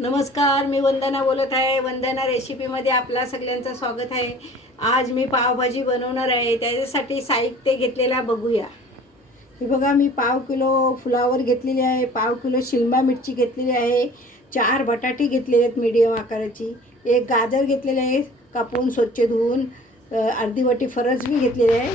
नमस्कार, मी वंदना बोलत आहे. वंदना रेसिपीमध्ये आपला सगळ्यांचं स्वागत आहे. आज मी पावभाजी बनवणार आहे. त्याच्यासाठी साहित्य घेतलेला बघूया. हे बघा, मी पाव किलो फुलावर घेतलेली आहे, पाव किलो शिमला मिरची घेतलेली आहे, 4 बटाटे घेतलेले आहेत मीडियम आकाराची, 1 गाजर घेतलेले आहे कापून स्वच्छ धुवून, अर्धी वाटी फरसबी घेतलेली आहे,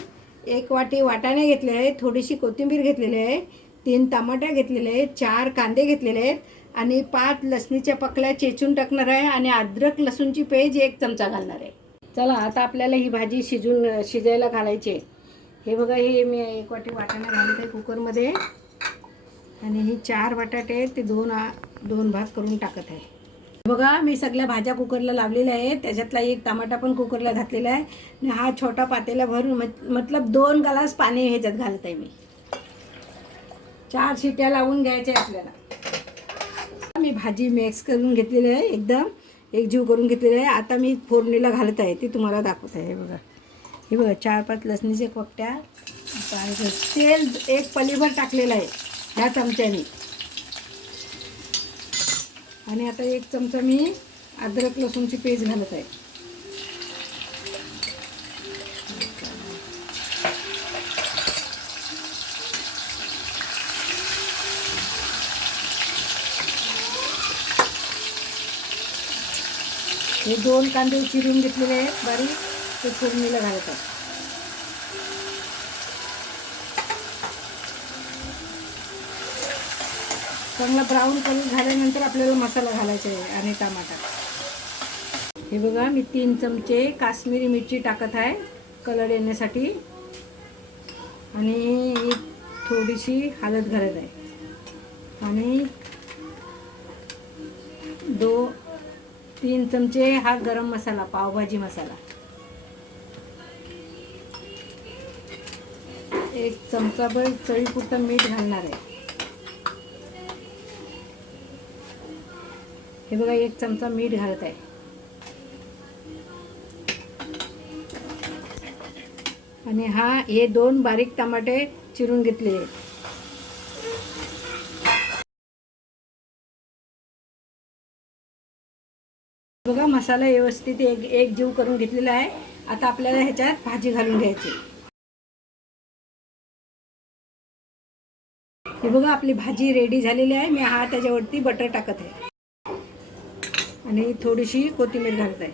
1 वाटी वाटाणे घेतले आहे, थोडीशी कोथिंबीर घेतलेली आहे, 3 टमाटर घेतलेले आहेत, 4 कांदे घेतलेले आहेत आणि 5 लसणीच्या पकल्या चेचून टाकणार आहे आणि अद्रक लसूणची पेज 1 चमचा घालणार आहे. चला आता आपल्याला ही भाजी शिजायला घालायची आहे. हे बघा, हे मी 1 वाटी वाटाणे घालत आहे कुकरमध्ये आणि ही 4 बटाटे आहेत ते दोन भाग करून टाकत आहे. बघा, मी सगळ्या भाज्या कुकरला लावलेल्या आहेत. त्याच्यातला 1 टमाटा पण कुकरला घातलेला आहे आणि हा छोटा पातेला भरून मतलब 2 ग्लास पाणी ह्याच्यात घालत आहे मी. 4 शिट्या लावून घ्यायच्या आपल्याला. मी भाजी मिक्स करून घेतलेली आहे, एकदम एकजीव करून घेतलेली आहे. आता मी फोडणीला घालत आहे, ती तुम्हाला दाखवत आहे. हे बघा 4-5 लसणीचे कोकट्या, तेल 1 पलीभर टाकलेलं आहे ह्या चमच्याने आणि आता 1 चमचा मी अद्रक लसूणची पेस्ट घालत आहे. हे 2 कांदे चिरून घेतलेले आहेत बारीक, ते फोडणीला घालत आहे. चांगला ब्राऊन कलर झाल्यानंतर आपल्याला मसाला घालायचा आहे आणि टमाटा. हे बघा, मी 3 चमचे काश्मीरी मिरची टाकत आहे कलर येण्यासाठी आणि थोडीशी हळद घालत आहे आणि 3 चमचे हा गरम मसाला, पावभाजी मसाला, 1 चमचाभर चवीपुरतं मीठ घालणार आहे. हे बघा, 1 चमचा मीठ घालत आहे आणि हे 2 बारीक टमाटे चिरून घेतले आहेत. बघा, मसाला व्यवस्थित एक जीव करून घेतलेला आहे. आता आपल्याला ह्याच्यात भाजी घालून घ्यायची. हे बघा, आपली भाजी रेडी झालेली आहे. मी त्याच्यावरती बटर टाकत आहे आणि थोडीशी कोथिंबीर घालत आहे.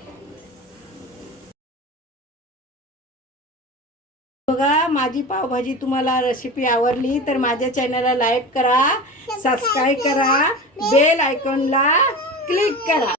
बघा, माझी पावभाजी तुम्हाला रेसिपी आवडली तर माझ्या चॅनलला लाईक करा, सबस्क्राईब करा, बेल आयकॉनला क्लिक करा.